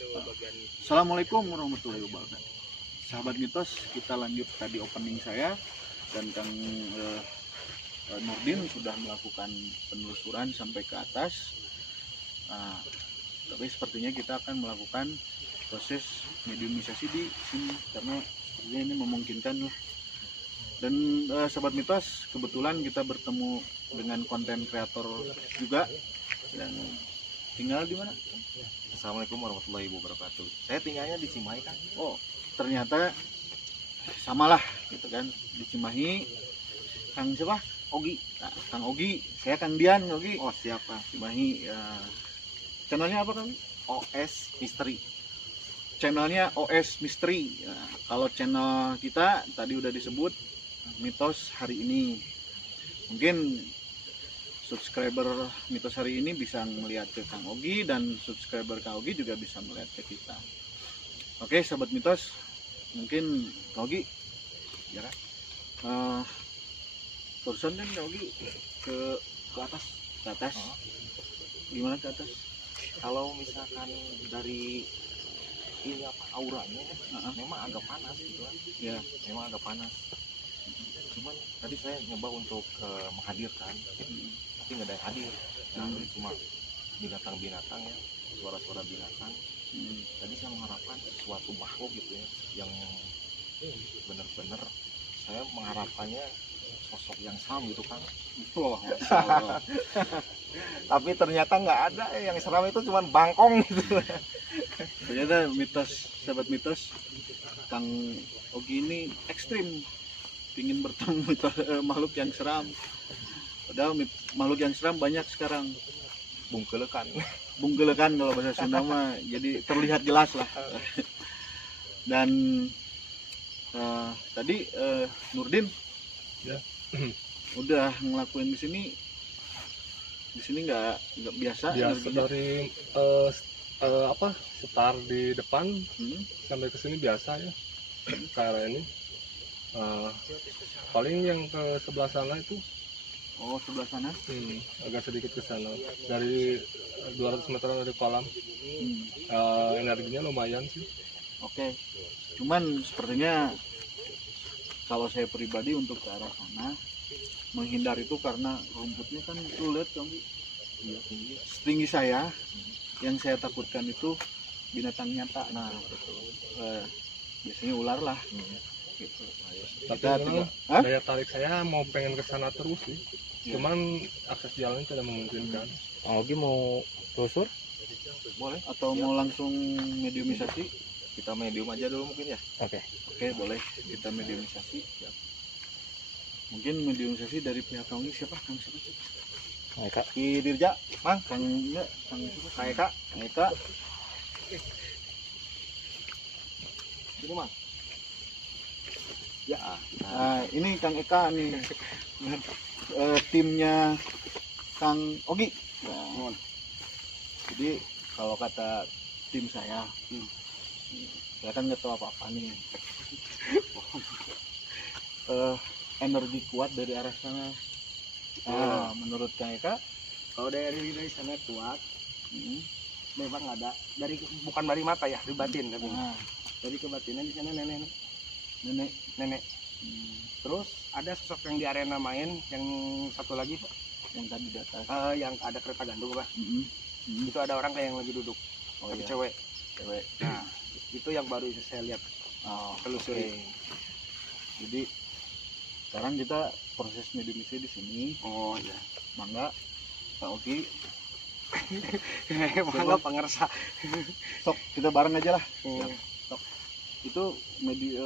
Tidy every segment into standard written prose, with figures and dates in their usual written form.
Assalamualaikum warahmatullahi wabarakatuh. Sahabat mitos, kita lanjut tadi opening saya dan Kang Nurdin sudah melakukan penelusuran sampai ke atas. Tapi sepertinya kita akan melakukan proses mediumisasi di sini karena sepertinya ini memungkinkan lah. Dan sahabat mitos, kebetulan kita bertemu dengan konten kreator juga dan tinggal di mana? Assalamualaikum warahmatullahi wabarakatuh. Saya tinggalnya di Cimahi, kan. Oh, ternyata samalah gitu kan, di Cimahi. Kang siapa? Ogi. Nah, Kang Ogi, saya Kang Dian. Ogi. Oh, siapa? Cimahi. Channelnya apa Kang? OS Misteri. Channelnya OS Misteri. Nah, kalau channel kita tadi udah disebut Mitos Hari Ini. Mungkin subscriber Mitos Hari Ini bisa melihat ke Kang Ogi dan subscriber Kang Ogi juga bisa melihat ke kita. Oke, sahabat Mitos, mungkin Kang Ogi ya kan? Terusan kan Kang Ogi ke atas. Gimana ke atas? Kalau misalkan dari ini auranya, memang agak panas gitu kan. Ya, memang agak panas. Cuman tadi saya nyoba untuk menghadirkan, tapi nggak ada yang hadir. Nah, cuma binatang-binatang ya, suara-suara binatang. Tadi saya mengharapkan suatu makhluk gitu ya, yang benar-benar saya mengharapkannya sosok yang seram gitu kan. Tapi ternyata nggak ada, yang seram itu cuma bangkong gitu. Ternyata mitos, sahabat mitos, Kang Ogi ini ekstrim, ingin bertemu makhluk yang seram. Padahal makhluk yang seram banyak sekarang. Bunggelekan kalau bahasa Sunda mah, jadi terlihat jelas lah. Dan tadi Nurdin ya udah ngelakuin di sini nggak biasa dari setar di depan sampai ke sini biasa ya, ke arah ini. Paling yang ke sebelah sana itu sebelah sana agak sedikit ke sana, dari 200 meter dari kolam. Energinya lumayan sih. Oke. Cuman sepertinya kalau saya pribadi untuk ke arah sana menghindar itu karena rumputnya kan tuh lihat kamu setinggi saya. Yang saya takutkan itu binatang nyata. Nah, biasanya ular lah. Gitu. Tapi memang daya tarik saya mau pengen ke sana terus sih. Cuman akses jalannya tidak memungkinkan. Ogi mau telusur? Boleh atau mau langsung mediumisasi? Kita medium aja dulu mungkin ya. Oke, boleh kita mediumisasi. Ya. Mungkin mediumisasi dari pihak Kang siapa? Kang siapa? Kang Eka. Ki Dirja, Mang, Kang Eka. Ini Mang. Ya, ini Kang Eka nih. Timnya Kang Ogi. Nah, jadi kalau kata tim saya kan nggak tahu apa-apa nih. Energi kuat dari arah sana. Menurut Kang Eka, kalau dari sana kuat, memang ada bukan dari mata ya, dari batin. Dari kebatinan di sana nenek. Terus ada sosok yang di arena main, yang satu lagi Pak, yang tadi di atas, yang ada kereta gandung Pak. Itu ada orang kayak yang lagi duduk, tapi cewek. Nah, itu yang baru saya lihat. Telusuri. Jadi sekarang kita proses mediumisi di sini. Ya, mangga Pak Ogi. Mangga pengersa. Sok kita bareng aja lah. Sok. Itu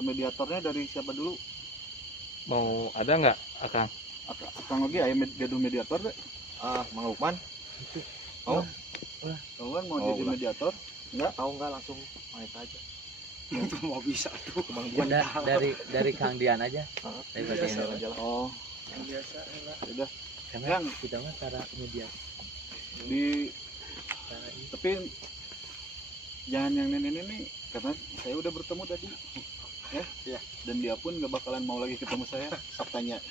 mediatornya dari siapa dulu? Mau ada nggak Kang Ogi ayam gaduh mediator deh. Mang Lukman. Kang Lukman mau jadi mediator? Enggak, langsung main aja. Itu mau bisa tuh. Dari Kang Dian aja. Dari bagian aja lah. Yang biasa. Udah. Karena kita mah cara media. Tapi jangan yang nenek ini karena saya udah bertemu tadi. Ya. Dan dia pun gak bakalan mau lagi ketemu saya. Sok tanya.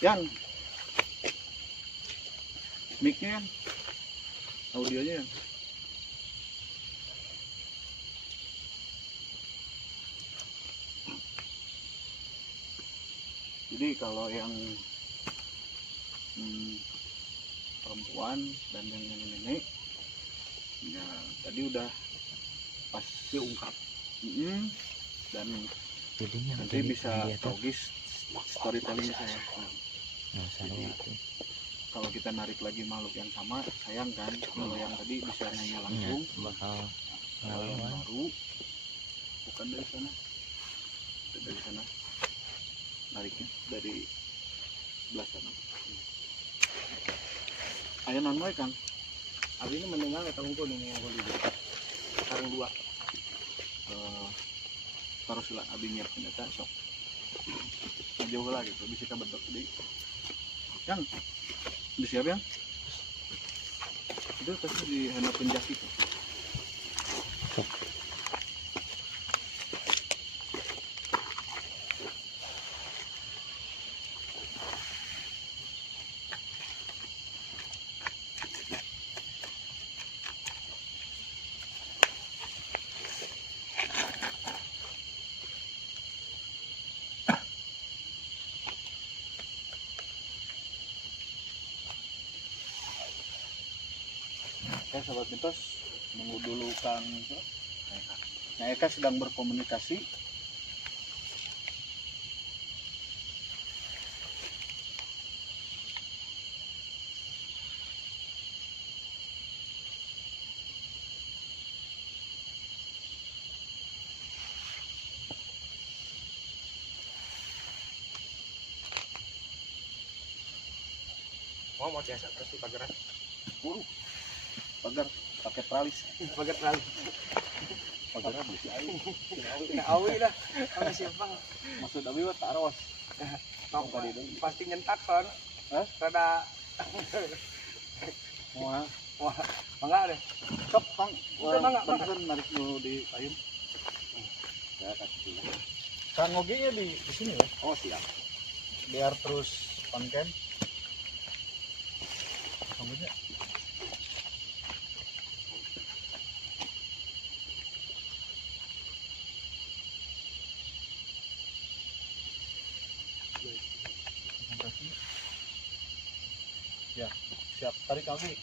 Yang mic-nya audionya Jadi kalau yang perempuan dan yang nenek-nenek ya tadi udah pas diungkap. Dan jadinya nanti bisa logis storytelling saya. Jadi kalau kita narik lagi makhluk yang sama sayang kan, kalau yang tadi bisa nanya langsung bakal kalau yang baru bukan dari sana, nariknya dari sebelah sana. Ayo non wae Kang. Abi ini mendengar ya tanggung ini yang gue lihat. Sekarang 2. Terus lah abi nyiapin eta sok. Jauh lah gitu, bisa ka bentuk deui. Yang disiap yang? Itu pasti di handap penjaki tuh. Oke sahabat mitos, nunggu dulu Kang Eka sedang berkomunikasi. Mau biasa terus di pagar. Pagar pakai tralis. Pagar terlalu. Pagarnya beli air. Nah, awi lah. Sama siapa? Maksud abi mah taros. Nah, pasti nyentak kan. Rada Wah, wah, enggak deh. sok Kang. Udah, mangga. Bentar narik dulu di payung. Ya kasih. Kang Oge-nya di sini ya. Oh, siap. Biar terus on cam. Kamunya ya siap tarik kaki.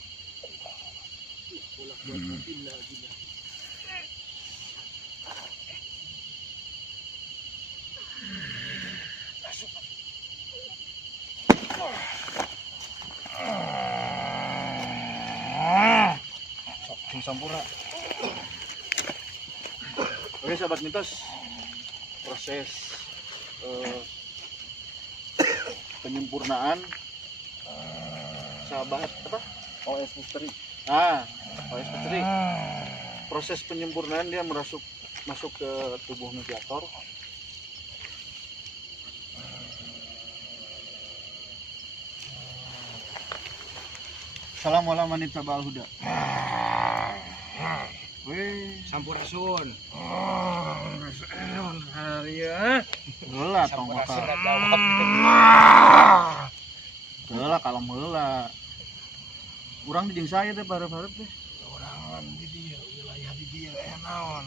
Sok sing sampurna. Oke sahabat mitos, proses penyempurnaan sahabat apa OS Misteri. OS Misteri. Proses penyempurnaan dia masuk ke tubuh mediator. Assalamualaikum warahmatullahi wabarakatuh. Weh, Sampurasun. hari ya. Heula tong Sampurasun maka. jawab. Heula kalem heula. Urang di jeung saya teh barep-barep teh. Orangan di dia, wilayah di dia naon.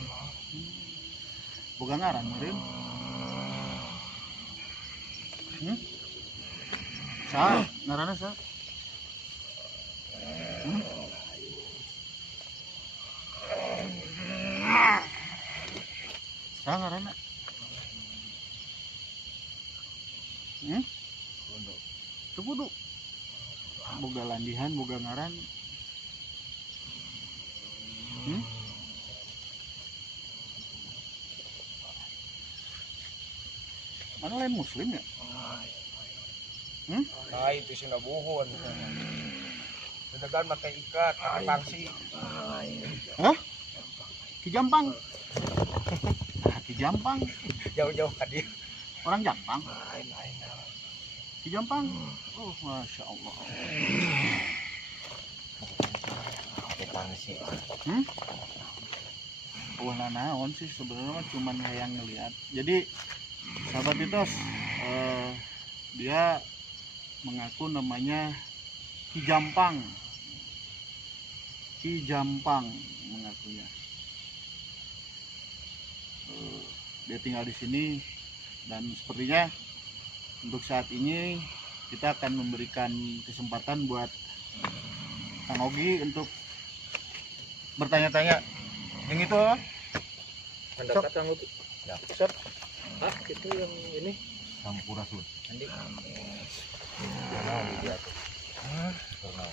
Boga ngaran meureun. Sa, ngaranna sa? Sa ngaranna? Teu kudu. Boga landihan, boga ngaran. Mana lain muslim ya? Nah, itu sih buhun. Dedegan pakai ikat, pakai pangsi. Hah? Ki Jampang. Ki Jampang. Jauh-jauh ka dia. Orang Jampang. Lain. Ki Jampang. Oh, masya Allah. Pakai pangsi. Wah naon sih sebenarnya cuman yang ngelihat. Jadi sahabat mitos dia mengaku namanya Ki Jampang. Ki Jampang mengakunya. Dia tinggal di sini dan sepertinya untuk saat ini kita akan memberikan kesempatan buat Kang Ogi untuk bertanya-tanya. Yang itu apa? Mendapat Kang Upi. Ya. Sok. Ah, itu yang ini. Sampurasun. Andi. Karena di dia tuh. Karena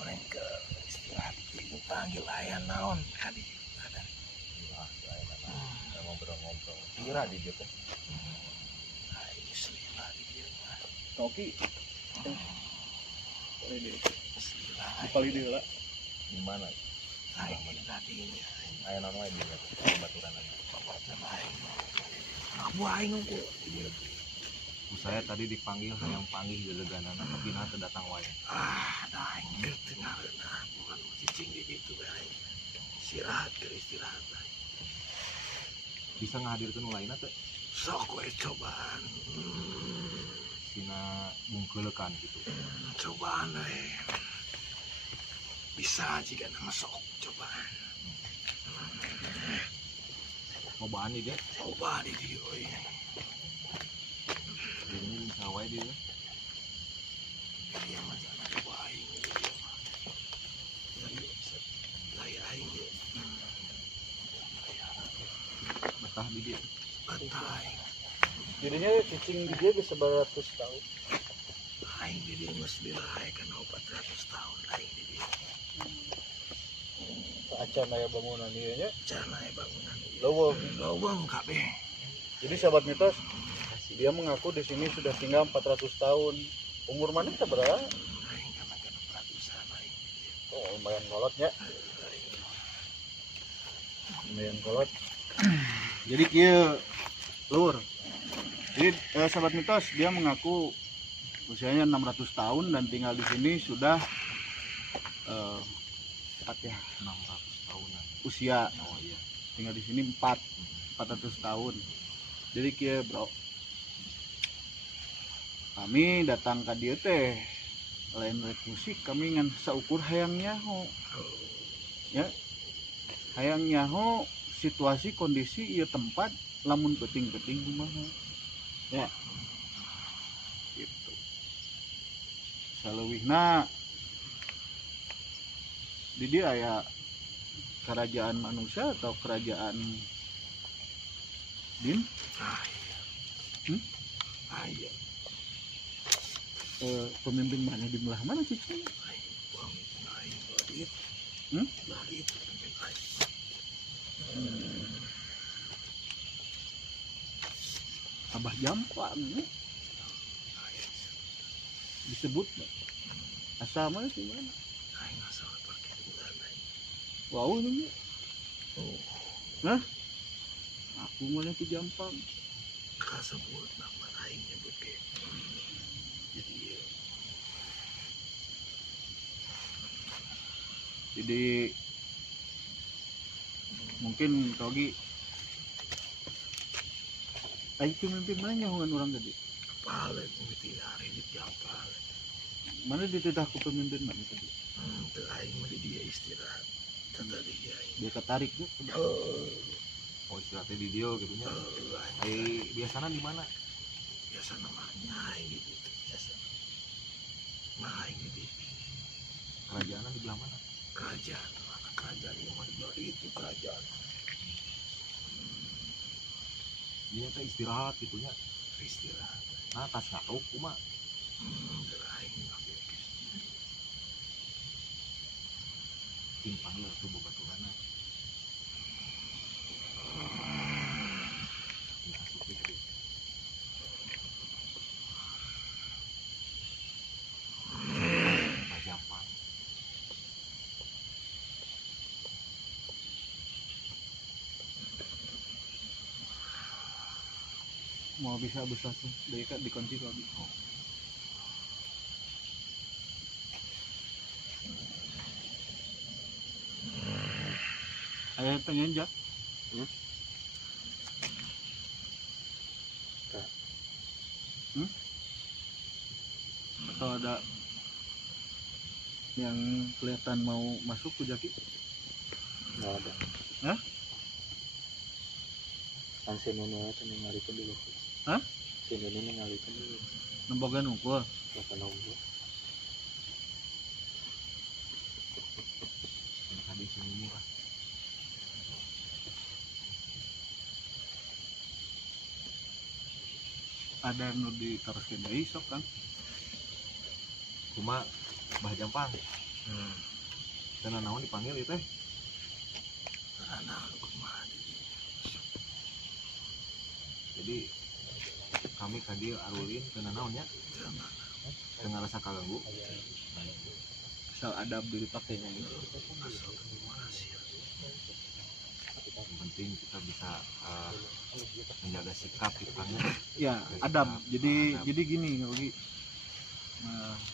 mereka istirahat itu panggil ayah naon tadi ada. Ngobrol-ngobrol. Kira di dia tuh. Ini selila di dia mah. Oki. Dipali dia lah. Di mana? Aing tadi ini. Ayah naon wae di dia. Baturan aja. Baturan aing. Aku aing kok. Saya tadi dipanggil yang panggil di leganana tapi nah datang wae. Dah aing ngerti ngareuna bukan cicing di ditu bae. Istirahat ke istirahat. Bisa ngahadirkeun lainna teh? Sok we cobaan. Sina bungkeulekan gitu. Cobaan we. Bisa jika nama sok cobaan. Cobaan di dia? Cobaan di dia, oi. Ini bisa wae dia. Dia mah jangan cobain dia mah. Dari aing. Betah di dia. Betah. Jadinya cicing di dia bisa 100 tahun. Aing di dia mesti dilahirkan 400 tahun aing di dia. Acan aya bangunan ieu nya. Acan aya bangunan ieu. Leuweung kabeh. Jadi sahabat mitos, dia mengaku di sini sudah tinggal 400 tahun. Umur mana kita berapa? Aing kan makan 400-an aing. Oh, lumayan kolotnya. Lumayan kolot. Jadi kieu lur. Jadi sahabat mitos, dia mengaku usianya 600 tahun dan tinggal di sini sudah 4 ya, 600 tahunan. usia. Oh iya. Tinggal di sini 400 tahun. Jadi kieu bro, kami datang ke dia teh lain rek musik, kami ngan saukur hayang nyaho ya, hayang nyaho situasi kondisi ieu tempat lamun penting-penting kumaha ya gitu. Saleuwihna di dia aya kerajaan manusia atau kerajaan jin? Iya. Pemimpin mana di belah mana cicing? Abah Jampang disebut nggak? Asal mana sih mana? Wow ini. Hah? Aku mana ke Jampang? Kasebut nama aing nyebut ke. Jadi mungkin Togi ayo pemimpin mana nyahuan orang gede? Paling mesti hari ini tiapa. Mana dititah ku pemimpin mana tadi? Aing mah di dia istirahat. Tadi dia. Dia ketarik tuh. Oh istirahatnya di dia gitu nya. Biasanya di mana? Biasa namanya aing gitu. Biasa. Nah aing di kerajaan di belah mana? Kerajaan mana? Kerajaan yang mana itu kerajaan. Dia teh istirahat gitunya. Istirahat. Nah tas ngatuk kumaha? Panggil tuh bebaturanna. Jampang. Mau bisa langsung dekat dikunci lagi. Ayo pengen jak. Atau ada yang kelihatan mau masuk ke Jaki? Nggak ada. Hah? Kan si Nono itu ningali dulu. Hah? Sini ngalihkan nembogan unggul. makan unggul. tadi sini lah Ada nu diteruskeun deui sok kan. cuma bah jampang karena naon dipanggil itu teh jadi kami kadir arulin karena naonnya dengan rasa kaganggu Asal adab dipakainya. yang penting kita bisa menjaga sikap kitanya Ya, adab. Jadi gini, Yogi.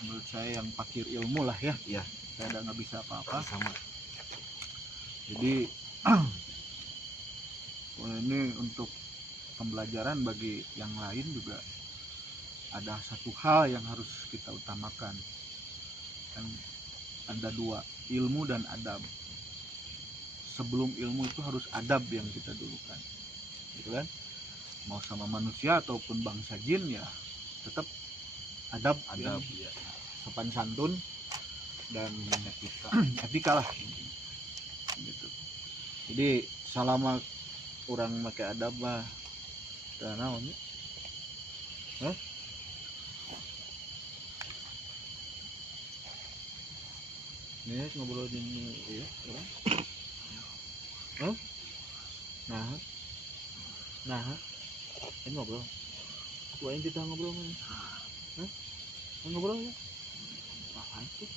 Menurut saya yang pakir ilmu lah ya. Iya. Saya ada nggak bisa apa-apa. sama Jadi ini untuk pembelajaran bagi yang lain juga ada satu hal yang harus kita utamakan. Kan ada dua, ilmu dan adab. Sebelum ilmu itu harus adab yang kita dulukan, gitu kan? Mau sama manusia ataupun bangsa jin ya tetap adab adab ya. Sopan santun dan etika lah gitu. Jadi selama orang pakai adab mah teu naon ya. Hah? Nih ngobrol ini ya, orang. Hah? Nah, ini ngobrol. Aku aing kita ngobrol mana? Hah? Ngobrol ya? Apaan tuh?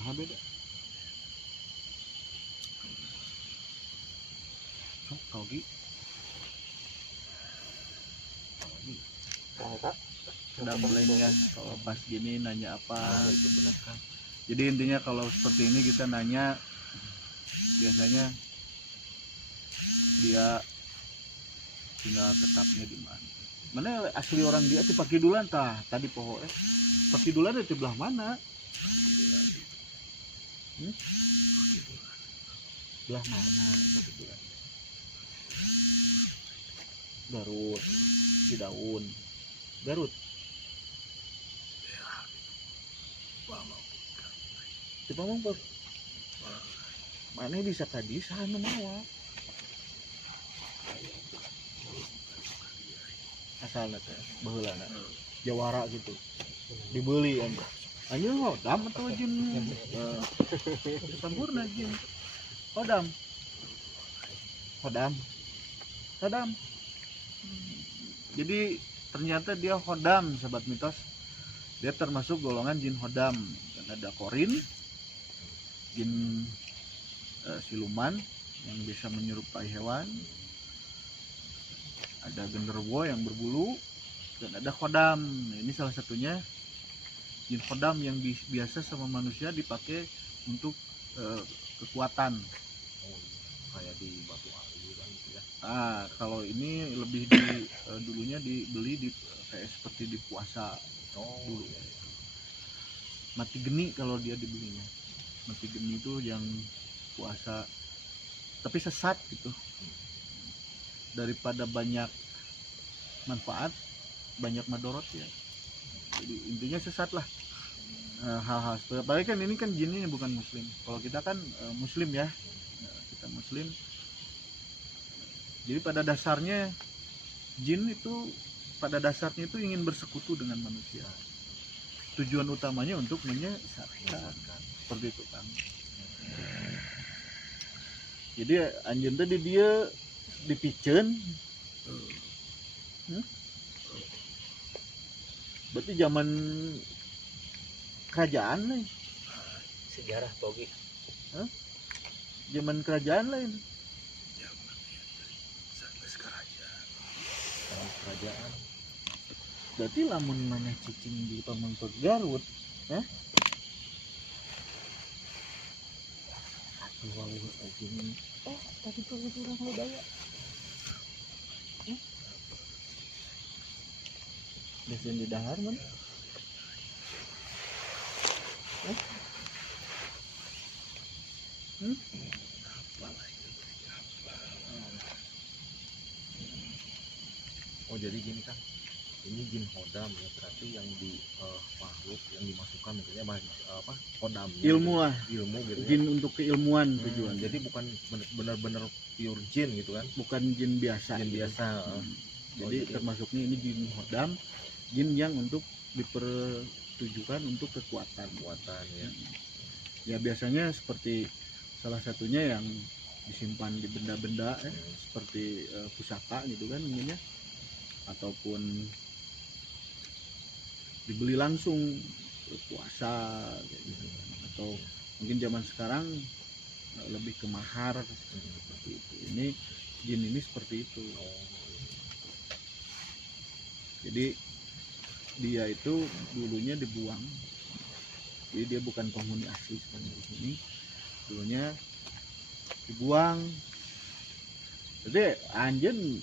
Nah, beda. Sok, kau Gi. Sedang blank kan kalau pas gini nanya apa itu benar kan. Jadi intinya kalau seperti ini kita nanya biasanya dia tinggal tetapnya di mana. Mana asli orang dia di Pakidulan tah tadi poho Pakidulan itu belah mana? Belah mana Pakidulan? Garut, Cidaun, Garut. Coba ngomong mana bisa tadi sana mawa asalnya teh baheulana jawara gitu dibeli kan anjing hodam atau jin sempurna jin hodam jadi ternyata dia hodam sahabat mitos, dia termasuk golongan jin hodam. Dan ada korin jin siluman yang bisa menyerupai hewan, ada genderuwo yang berbulu, dan ada khodam. Nah, ini salah satunya jin khodam yang biasa sama manusia dipakai untuk kekuatan. kayak di batu ali kan gitu ya Kalau ini lebih dulunya dibeli di kayak seperti di puasa dulu. Mati geni kalau dia dibelinya. Mati geni itu yang puasa tapi sesat gitu. Daripada banyak manfaat banyak madorot ya. Jadi intinya sesat lah. Hal-hal seperti apalagi kan ini kan jin ini bukan muslim. Kalau kita kan muslim ya. Kita muslim. Jadi pada dasarnya jin itu pada dasarnya itu ingin bersekutu dengan manusia. Tujuan utamanya untuk menyesatkan. Seperti itu kan. Jadi anjeun tadi dia dipiceun. Berarti zaman kerajaan nih. Sejarah Bogi. Zaman kerajaan lain. Kerajaan. Berarti lamun mana cicing di Pamengpeuk Garut, wow, ini. Tadi tuh orang budaya. Biasanya di dahar man. jadi gini kan, ini jin hodam ya, berarti yang di makhluk yang dimasukkan misalnya apa hodamnya Ilmu lah, ilmu gitu ya. jin untuk keilmuan tujuan. Jadi bukan benar-benar pure jin gitu kan, bukan jin biasa. jin biasa. Jadi jadi- termasuknya ini jin hodam, jin yang untuk dipertujukan untuk kekuatan. ya. Ya biasanya seperti salah satunya yang disimpan di benda-benda seperti pusaka gitu kan ininya, ataupun dibeli langsung puasa kayak gitu. Atau mungkin zaman sekarang lebih ke mahar seperti itu. Ini jin ini seperti itu. Jadi dia itu dulunya dibuang, jadi dia bukan penghuni asli seperti di sini, dulunya dibuang. Jadi anjen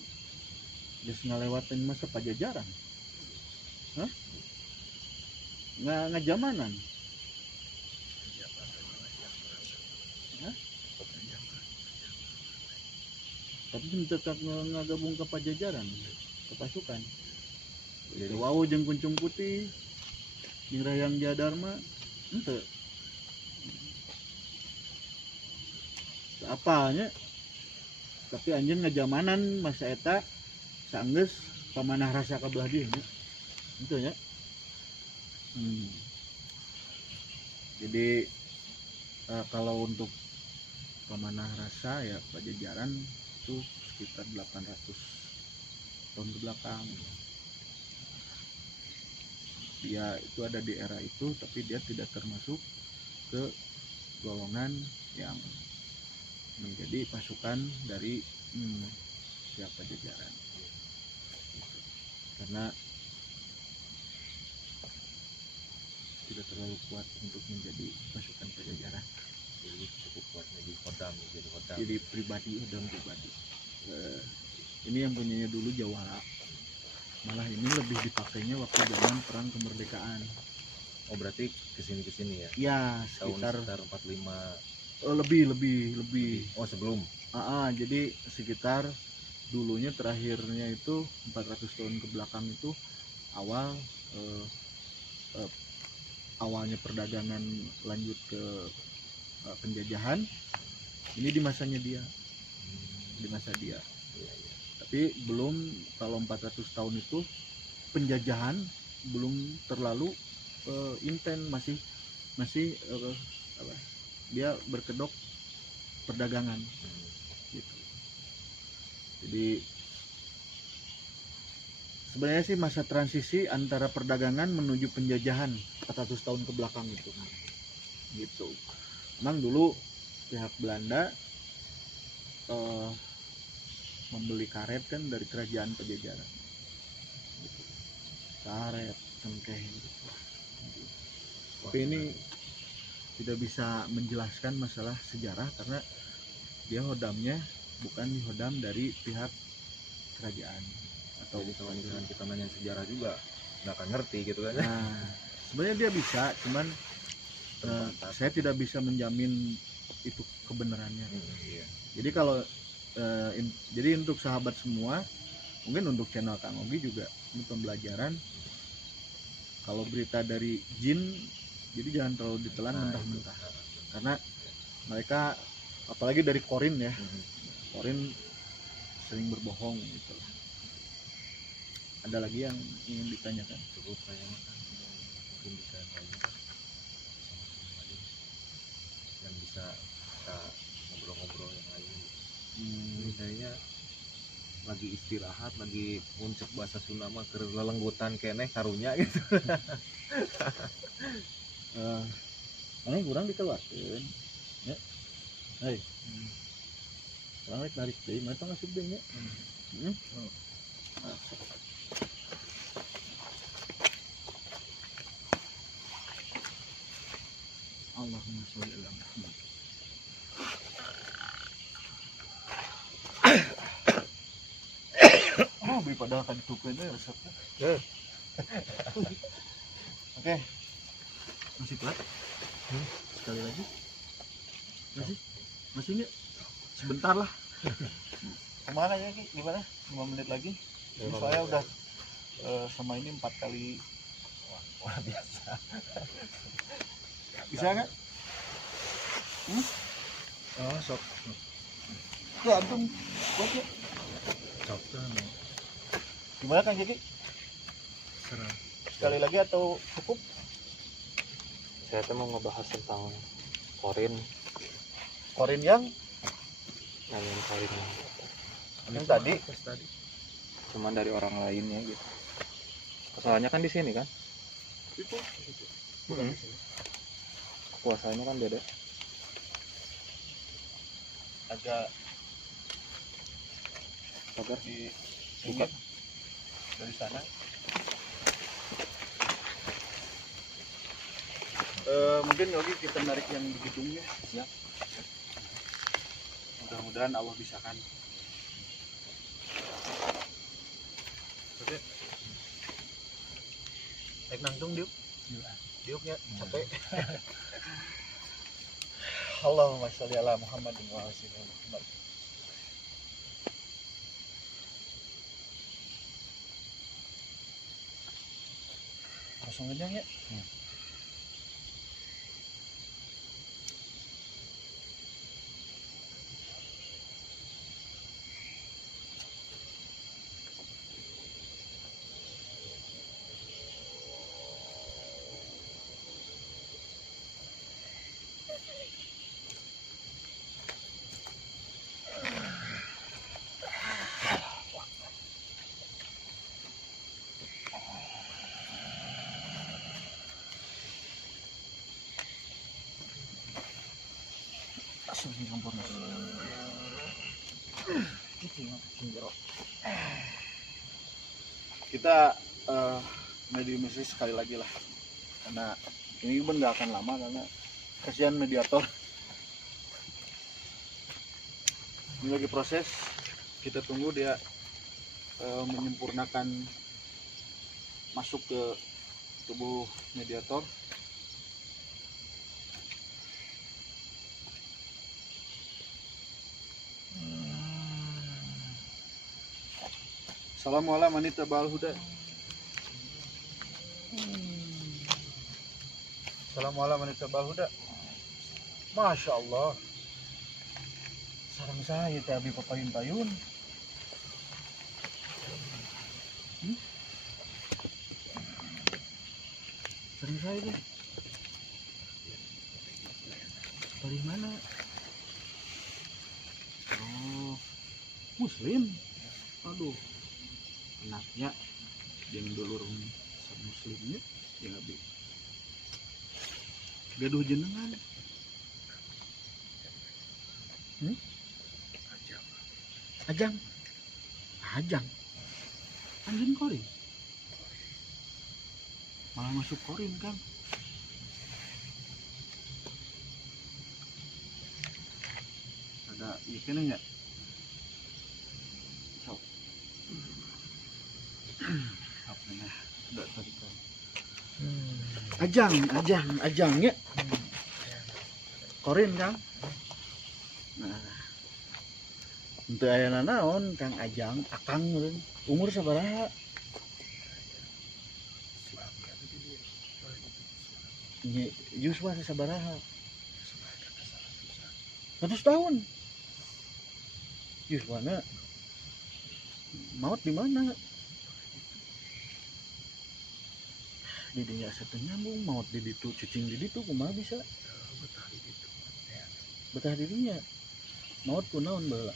just ngelewatin masa pajajaran, nggak zamanan. Tapi tetap ngagabung ke pajajaran, ke pasukan. Jadi wow jeung kuncung putih, jeung Rayang Jadharma, ente. Apanya? Tapi anjeun ngajamanan masa eta saenggeus pamanah rasa kabelah dieu nya. Itu nya. Jadi kalau untuk pamanah rasa ya pajajaran itu sekitar 800 tahun ke belakang. Dia itu ada di era itu, tapi dia tidak termasuk ke golongan yang menjadi pasukan dari pihak pajajaran, karena tidak terlalu kuat untuk menjadi pasukan pajajaran. Jadi cukup kuat jadi hodam, Jadi pribadi, hodam pribadi. Ini yang punyanya dulu Jawara, malah ini lebih dipakainya waktu zaman perang kemerdekaan. Oh berarti kesini ya, Ya tahun sekitar sekitar 45 lebih. oh sebelum. Jadi sekitar dulunya terakhirnya itu 400 tahun ke belakang itu awalnya perdagangan lanjut ke penjajahan. Ini di masanya dia, tapi belum, kalau 400 tahun itu penjajahan belum terlalu intens, masih dia berkedok perdagangan gitu. Jadi sebenarnya sih masa transisi antara perdagangan menuju penjajahan 400 tahun ke belakang itu gitu. Memang dulu pihak Belanda membeli karet kan dari kerajaan pajajaran gitu. Karet, cengkeh gitu. Tapi ini tidak bisa menjelaskan masalah sejarah karena dia hodamnya bukan dihodam dari pihak kerajaan. Atau Jadi kalau misalkan kita nanya sejarah juga nggak akan ngerti gitu kan. Nah, sebenarnya dia bisa, cuman saya tidak bisa menjamin itu kebenarannya. Iya. Jadi kalau jadi untuk sahabat semua, mungkin untuk channel Kang Ogi juga ini pembelajaran. Kalau berita dari jin, jadi jangan terlalu ditelan mentah-mentah, karena mereka apalagi dari Korin ya, Korin sering berbohong gitu. Ada lagi yang ingin ditanyakan? Cukup saya makan, mungkin bisa banyak yang bisa kita ngobrol-ngobrol yang lain. Ini kayaknya lagi istirahat, lagi muncul bahasa Sunda mah keur lelenggutan keneh karunya gitu. Mana kurang dikeluarkan ya. Hei, kurang tarik deh, mana ngasup deh ya. Allahumma sholli ala Muhammad. Beli padahal kan tukeun ya resepnya. Oke. Masih kuat? Sekali lagi. Masih enggak? Sebentar lah. Kemana ya Ki? Gimana? 5 menit lagi? Ini saya udah sama ini 4 kali. Wah, biasa. Bisa nggak? Oh, sok. Ya antum buat ya. Sok kan. Gimana Kang Jeki? Serang. Sekali lagi atau cukup? Saya tuh mau ngebahas tentang korin, Korin yang nanyain korin tadi. cuman dari orang lainnya gitu. Soalnya kan di sini kan, Itu. puasanya kan beda. Agak Sabar. di buka dari sana. Mungkin lagi kita narik yang di gedungnya ya. Mudah-mudahan Allah bisakan. Oke. Naik nangtung diuk. Diuk ya, capek. Allahumma sholli ala Muhammadin wa ala sayyidina Muhammad. Kosong aja ya. Langsung campur. Kita medium message sekali lagi lah, karena ini pun nggak akan lama karena kasihan mediator. Ini lagi proses, kita tunggu dia menyempurnakan masuk ke tubuh mediator. Assalamualaikum wanita bal huda. Assalamualaikum wanita bal huda. Masya Allah. Sarang saya teh abi papayun-payun. Sarang saya teh. Dari mana? Oh, Muslim. Aduh. Anaknya yang dulur muslimnya ya abi gaduh jenengan ajang anjing korin malah masuk korin kan. Ada ikannya nggak? Ajangnya korin Kang. Nah, untuk ayana naon Kang Ajang akang umur sabaraha? Yuswa sabaraha? 100 tahun. Yuswana maut di mana? Di dunia satu nyambung maut di ditu cicing di ditu kumaha bisa betah di dunia maut kunaon baheula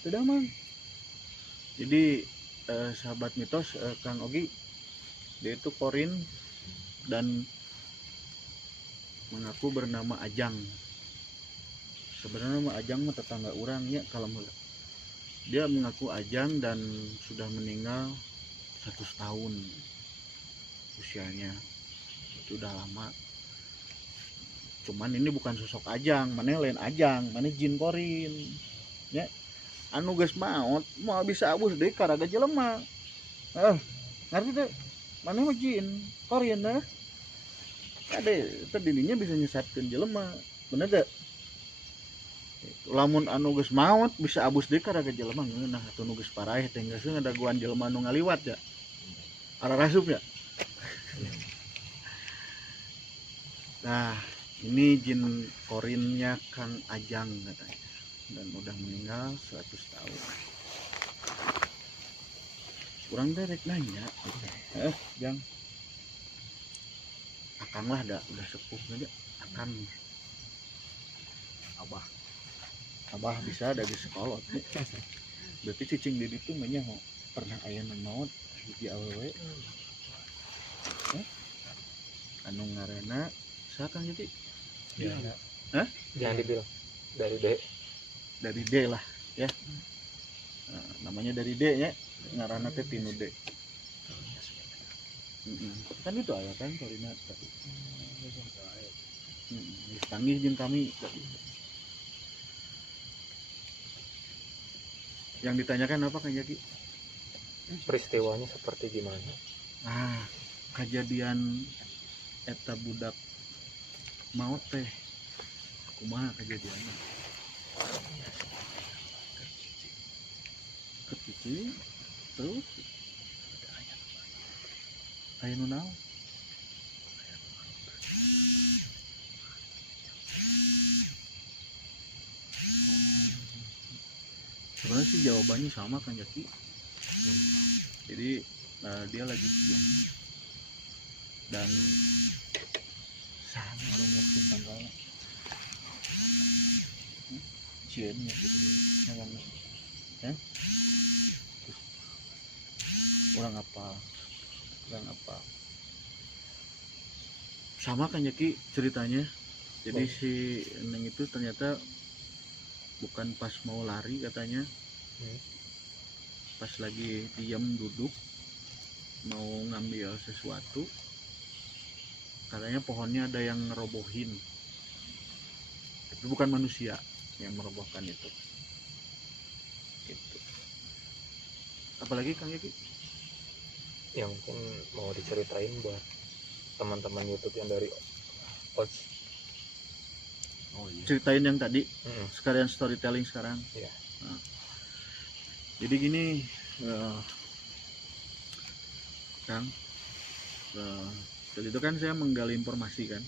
tidak mang. Jadi sahabat mitos Kang Ogi dia itu korin dan mengaku bernama Ajang. Sebenarnya nama Ajang mah tetangga orangnya kalau dia mengaku Ajang dan sudah meninggal 100 tahun usianya. Itu udah lama. Cuman ini bukan sosok Ajang, mana lain Ajang, mana jin korin. Ya. Anu geus maot, mau bisa abus deui karaga jelema. Ngerti teh? Mana mah jin korin dah. ada tadinya bisa nyesatkeun jelema bener gak. Lamun anu geus maot bisa abus deui ka raga jelema ngeunah atuh nu geus paraeh teh geus ngadaguan jelema nu ngaliwat ya ara rasup ya. Nah ini jin korinnya Kang Ajang katanya dan udah meninggal 100 tahun. Kurang derek nanya Jang akang lah udah sepuh aja akang abah bisa dari sekolah berarti cicing di itu banyak pernah aya nu maot di awewe anu ngaranna saha Kang Yuki Ya. Hah? Jangan dibilang dari D lah ya. Namanya dari D ya ngaranna teh tinu D. Kan itu aya kan koordinat panggil jeung kami. Yang ditanyakan apa Kang Jaki? peristiwanya seperti gimana. Kejadian eta budak maot teh kumaha kejadiannya? Kecicing terus aya nu naon? Sebenarnya sih jawabannya sama Kang Jaki. Jadi dia lagi diam dan sama orang ngomongin tanggalnya ciennya gitu ngomongnya orang apa sama Kang Jaki ceritanya. Jadi si Neng itu ternyata bukan pas mau lari katanya, pas lagi diam duduk mau ngambil sesuatu, katanya pohonnya ada yang ngerobohin. Itu bukan manusia yang merobohkan itu. Gitu. Apalagi Kang Yaki? Yang mungkin mau diceritain buat teman-teman YouTube yang dari Oz. Oh iya. Ceritain yang tadi, sekalian storytelling sekarang. Iya. Nah, jadi gini, Kang, waktu itu kan saya menggali informasi kan,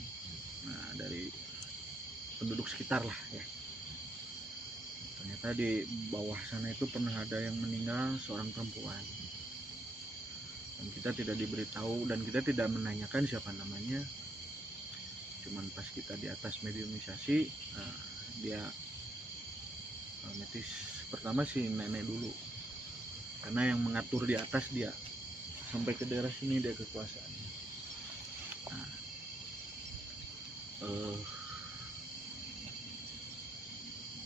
nah dari penduduk sekitar lah ya. Ternyata di bawah sana itu pernah ada yang meninggal seorang perempuan, dan kita tidak diberitahu dan kita tidak menanyakan siapa namanya. Cuman pas kita di atas mediumisasi, dia metis pertama si nenek dulu, karena yang mengatur di atas dia sampai ke daerah sini dia kekuasaan. Nah,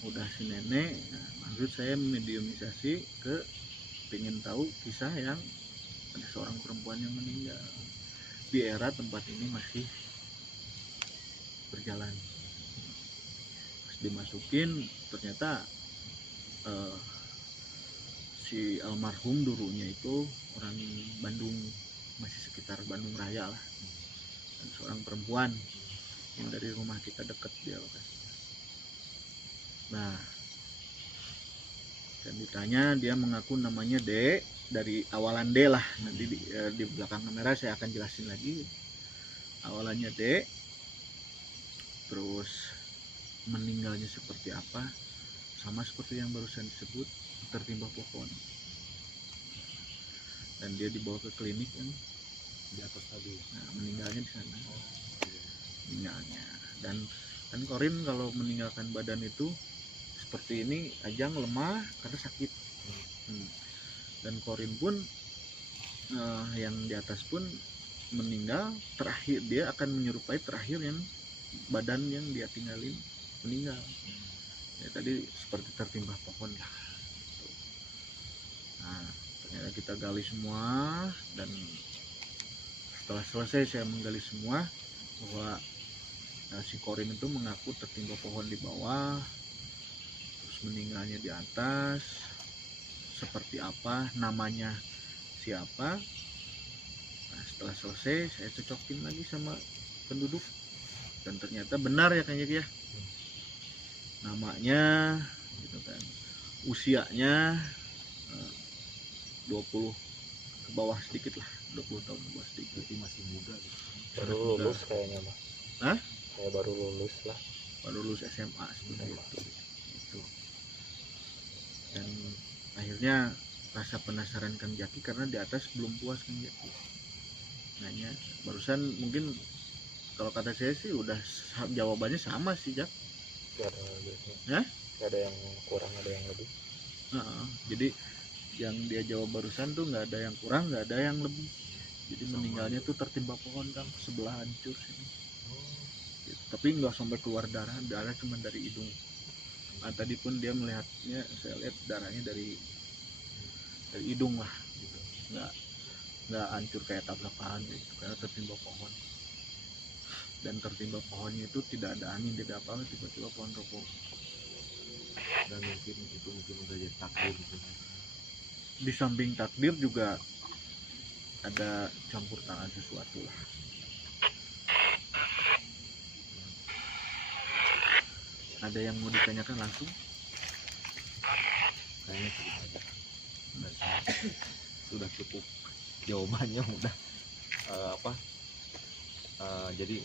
udah si nenek, maksud saya mediumisasi ke pengen tahu kisah yang ada seorang perempuan yang meninggal di era tempat ini masih berjalan. Pas dimasukin ternyata si almarhum dulunya itu orang Bandung, masih sekitar Bandung Raya lah, dan seorang perempuan yang dari rumah kita dekat dia lokasinya. Nah, dan ditanya dia mengaku namanya D, dari awalan D lah, nanti di belakang kamera saya akan jelasin lagi. Awalannya D, terus meninggalnya seperti apa, sama seperti yang barusan disebut, tertimpa pohon, dan dia dibawa ke klinik kan di atas tadi. Nah, meninggalnya di sana. Meninggalnya, dan Korin kalau meninggalkan badan itu seperti ini, Ajang lemah karena sakit. Dan Korin pun yang di atas pun meninggal terakhir, dia akan menyerupai terakhir yang badan yang dia tinggalin meninggal. Ya tadi seperti tertimpa pohon lah. Nah, ternyata kita gali semua, dan setelah selesai saya menggali semua bahwa si Korin itu mengaku tertimpa pohon di bawah, terus meninggalnya di atas, seperti apa, namanya siapa. Nah, setelah selesai saya cocokin lagi sama penduduk. Dan ternyata benar ya kayaknya ya, namanya gitu kan, usianya 20 ke bawah sedikit lah, 20 tahun ke bawah sedikit. Berarti masih muda gitu. Baru lulus kayaknya mah. Hah? Kayak baru lulus lah. Baru lulus SMA seperti itu. Gitu. Dan akhirnya rasa penasaran Kang Jaki karena di atas belum puas Kang Jaki. Nanya, barusan mungkin kalau kata saya sih udah jawabannya sama sih Jak. Gak ada bedanya. Hah? Gak ada yang kurang, ada yang lebih. Jadi yang dia jawab barusan tuh nggak ada yang kurang, nggak ada yang lebih. Jadi meninggalnya tuh tertimpa pohon Kang, sebelah hancur sini. Gitu. Tapi nggak sampai keluar darah cuma dari hidung. Nah, tadi pun dia melihatnya, saya lihat darahnya dari hidung lah, gitu. Nggak hancur kayak tabrakan gitu, karena tertimpa pohon. Dan tertimpa pohonnya itu tidak ada angin, tidak apa-apa, tiba-tiba pohon roboh. Dan mungkin itu udah jadi takdir gitu. Di samping takdir juga ada campur tangan sesuatu lah. Ada yang mau ditanyakan langsung? Kayaknya cukup aja. Sudah cukup jawabannya udah jadi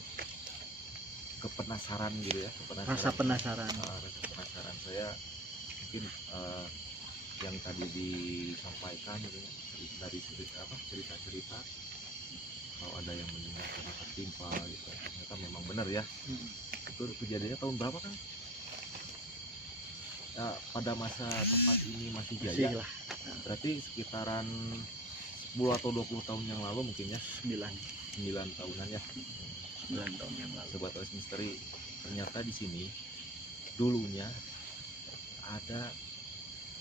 kepenasaran gitu ya, Rasa penasaran. rasa penasaran saya mungkin yang tadi disampaikan gitu ya, dari cerita kalau ada yang meninggal karena tertimpa gitu, ternyata memang benar ya. Itu kejadiannya tahun berapa kan? Ya, pada masa tempat ini masih jaya lah. berarti sekitaran 10 atau 20 tahun yang lalu mungkin ya, 9 tahunan ya, 9 tahun yang lalu. Sobat OS Misteri, ternyata di sini dulunya ada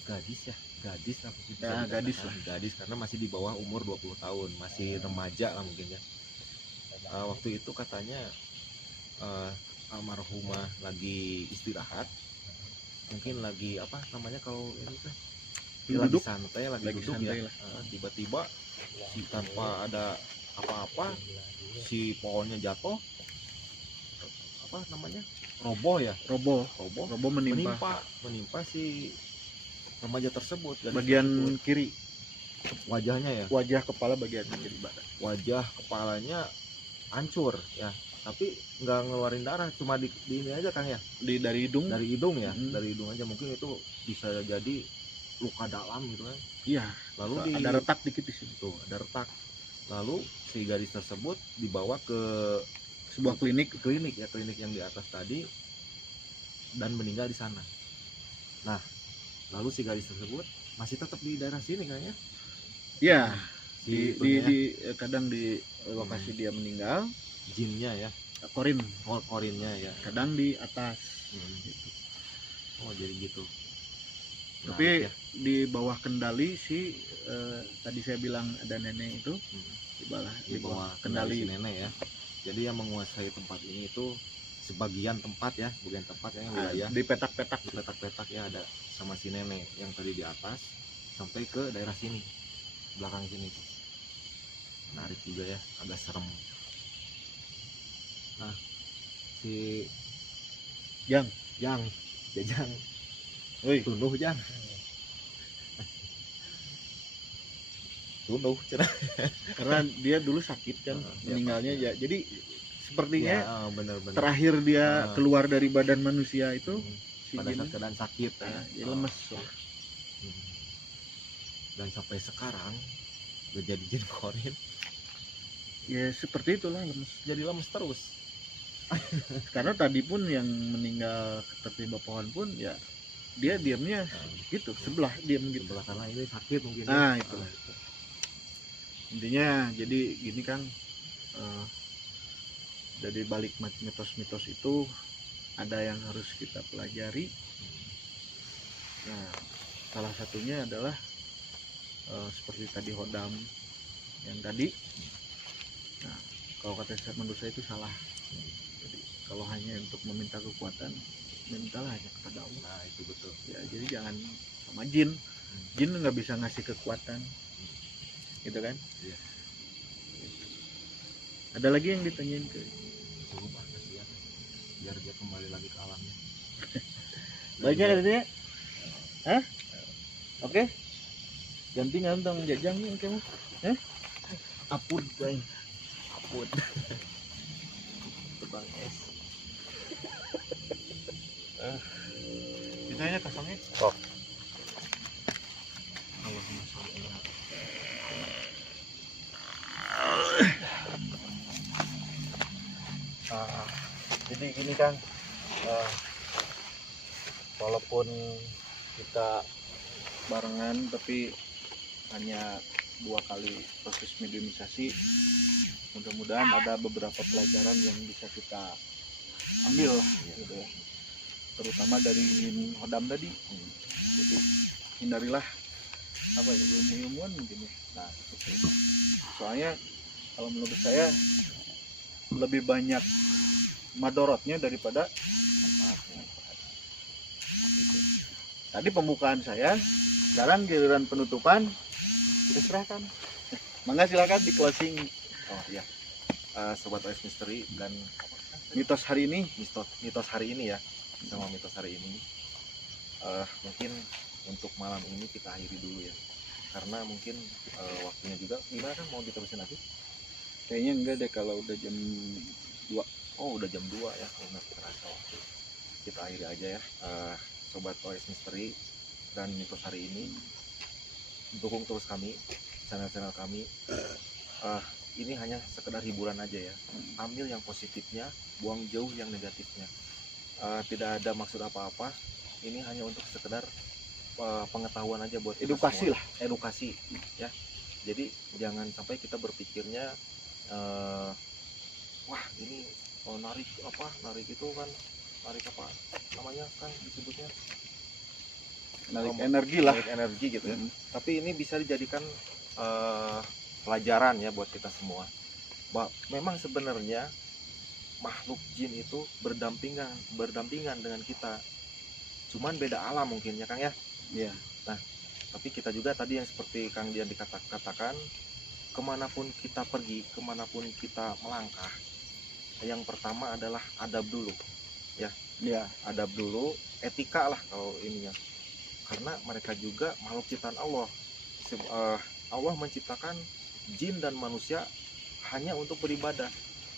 gadis apa sih bisa Ya, dikatakan? gadis lah. Gadis karena masih di bawah umur 20 tahun, masih remaja lah mungkin ya. Waktu itu katanya almarhumah lagi istirahat, mungkin lagi apa namanya kalau ini teh, lagi Duduk. santai, lagi duduk santai ya. lah. Tiba-tiba tanpa ada apa-apa si pohonnya jatuh, apa namanya, roboh Roboh menimpa si remaja tersebut. Gadis bagian tersebut. kiri, Wajahnya ya, wajah kepala bagian kiri badan. wajah kepalanya hancur ya, tapi nggak ngeluarin darah, cuma di ini aja Kang ya, Dari hidung. dari hidung ya, Hmm. dari hidung aja. Mungkin itu bisa jadi luka dalam gitu kan. Iya. Lalu Ada retak dikit di situ. tuh ada retak. Lalu si gadis tersebut dibawa ke Sebuah klinik. klinik yang di atas tadi dan meninggal di sana. Nah, lalu si gadis tersebut masih tetap di daerah sini kayaknya. Iya. Si Kadang di lokasi dia meninggal, jinnya ya, korin. korinnya ya. Kadang di atas. Gitu. Oh jadi gitu. Tapi Menarik ya. di bawah kendali si tadi saya bilang ada nenek itu, di bawah kendali. si nenek ya. Jadi yang menguasai tempat ini itu sebagian tempat ya, bagian tempat yang wilayah Di petak-petak. di petak-petak ya, ada sama si nenek yang tadi di atas sampai ke daerah sini, belakang sini. Menarik juga ya, agak serem. Nah, si Jang. Jajang Woi. tunduh Jang. Tunduh cenah. Karena dia dulu sakit kan, Ya, meninggalnya pasti. ya. Jadi sepertinya Bener-bener terakhir dia Ah. keluar dari badan manusia itu si pada jin, saat keadaan sakit ya. dia lemes. Dan sampai sekarang udah jadi jin korin, Ya seperti itulah, lemes. jadi lemes terus. Karena tadi pun yang meninggal tertimpa pohon pun ya dia diamnya gitu, sebelah diam gitu. Sebelah karena ini sakit mungkin. Nah, itulah. Intinya jadi gini kan, dari balik mitos-mitos itu ada yang harus kita pelajari. Nah, salah satunya adalah seperti tadi Hodam yang tadi. Nah, kalau kata saya, menurut saya itu salah. Jadi kalau hanya untuk meminta kekuatan, mintalah hanya kepada Allah. Nah itu betul. Ya, jadi jangan sama jin. Jin nggak bisa ngasih kekuatan, gitu kan? Iya. Ada lagi yang ditanyain ke biar dia kembali lagi ke alamnya. Baiknya katanya. Hah? Oke. Ganti ngantong jajang nih kamu. Apud guys. Apud. Tebang es. Kita aja kasangnya. Oh. Allahumma sholli ala. Jadi gini Kang, walaupun kita barengan tapi hanya 2 kali proses mediumisasi, mudah-mudahan ada beberapa pelajaran yang bisa kita ambil gitu ya, terutama dari Hodam tadi. Jadi hindarilah apa ya, ilmu-ilmuan mungkin ya. Nah seperti itu. Soalnya kalau menurut saya lebih banyak madorotnya daripada manfaatnya. Gitu. Tadi pembukaan saya, sekarang giliran penutupan kita serahkan. Mangga silakan di closing. Oh iya. Sobat OS Misteri dan Mitos hari ini. mitos hari ini ya, sama mitos hari ini. Mungkin untuk malam ini kita akhiri dulu ya, karena mungkin waktunya juga gimana kan, mau diterusin lagi? Kayaknya enggak deh kalau udah jam 2. Oh udah jam 2 ya, nggak terasa waktu. Kita akhiri aja ya, Sobat OS Misteri dan mitos hari ini. Dukung terus kami, channel-channel kami. Ini hanya sekedar hiburan aja ya, ambil yang positifnya, buang jauh yang negatifnya. Tidak ada maksud apa-apa, ini hanya untuk sekedar pengetahuan aja buat kita Edukasi semua. lah. Edukasi ya. Jadi jangan sampai kita berpikirnya wah ini narik itu kan, narik apa namanya kan disebutnya, Narik energi lah. narik energi gitu ya. Tapi ini bisa dijadikan pelajaran ya buat kita semua. Memang sebenarnya makhluk jin itu berdampingan dengan kita, cuman beda alam mungkin ya Kang ya. Iya. Nah tapi kita juga tadi yang seperti Kang Dian dikatakan, kemanapun kita pergi, kemanapun kita melangkah, yang pertama adalah adab dulu ya. Iya. Adab dulu, etika lah kalau ininya, karena mereka juga makhluk ciptaan Allah. Allah menciptakan jin dan manusia hanya untuk beribadah,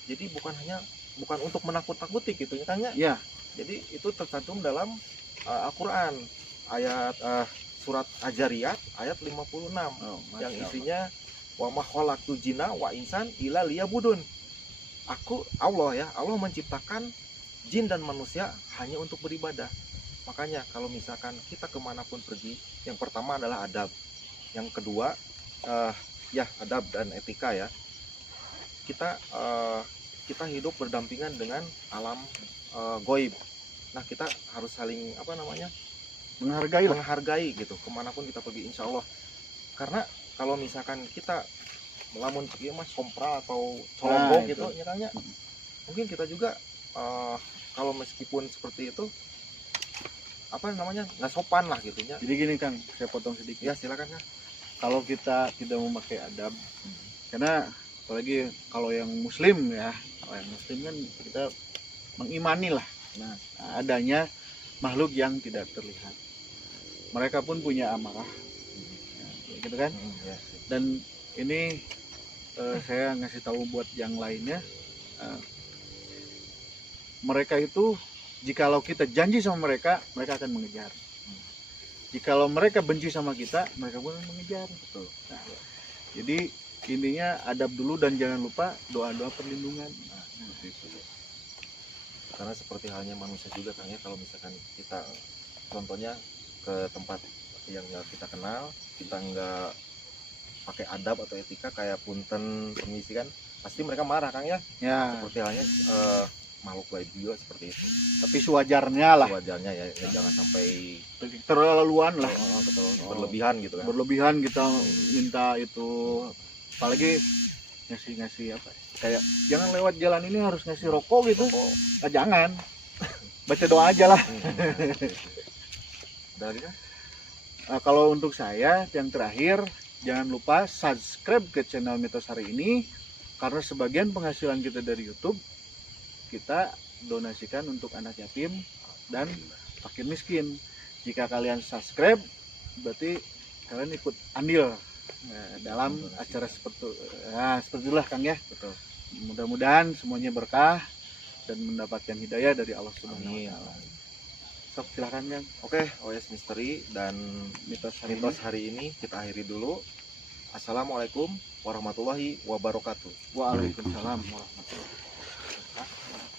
jadi bukan untuk menakut-nakuti gitu ya Kang ya. Iya. Jadi itu tercantum dalam Al-Quran ayat surat Ajariyat ayat 56 yang isinya wa ma khalaqtu jinna wa insan illa liya'budun. Allah menciptakan jin dan manusia hanya untuk beribadah. Makanya kalau misalkan kita kemanapun pergi, yang pertama adalah adab, yang kedua ya adab dan etika ya. Kita hidup berdampingan dengan alam goib. Nah kita harus saling menghargai gitu kemanapun kita pergi, insya Allah. Karena kalau misalkan kita melamun pergi mas sompral atau colonggo gitu nyatanya, mungkin kita juga kalau meskipun seperti itu nggak sopan lah gitu ya. Jadi gini Kang, saya potong sedikit. Ya silakan Kang. Kalau kita tidak memakai adab, karena apalagi kalau yang muslim ya, kalau yang muslim kan kita mengimani lah adanya makhluk yang tidak terlihat. Mereka pun punya amarah, ya, gitu kan. Dan ini saya ngasih tahu buat yang lainnya, mereka itu jikalau kita janji sama mereka, mereka akan mengejar. Jikalau mereka benci sama kita, mereka pun mengejar. Betul. Nah, jadi intinya adab dulu dan jangan lupa doa-doa perlindungan. Karena seperti halnya manusia juga Kang ya, kalau misalkan kita contohnya ke tempat yang nggak kita kenal, kita nggak pakai adab atau etika kayak punten, permisi kan, pasti mereka marah Kang ya. Ya. Seperti halnya makhluk gaib juga seperti itu. Tapi sewajarnya lah. Wajarnya ya jangan sampai Terlaluan lah. Berlebihan gitu kan. Berlebihan kita minta itu, apalagi ngasih apa? Kayak jangan lewat jalan ini harus ngasih rokok gitu. Jangan. Baca doa aja lah. Kalau untuk saya yang terakhir, jangan lupa subscribe ke channel Mitos Hari ini, karena sebagian penghasilan kita dari YouTube kita donasikan untuk anak yatim dan fakir miskin. Jika kalian subscribe, berarti kalian ikut andil dalam acara seperti itulah Kang ya. Betul. Mudah-mudahan semuanya berkah dan mendapatkan hidayah dari Allah Subhanahu wa taala. Sok silakan Kang. Oke, OS Misteri dan Mitos hari ini kita akhiri dulu. Assalamualaikum warahmatullahi wabarakatuh. Waalaikumsalam warahmatullahi wabarakatuh.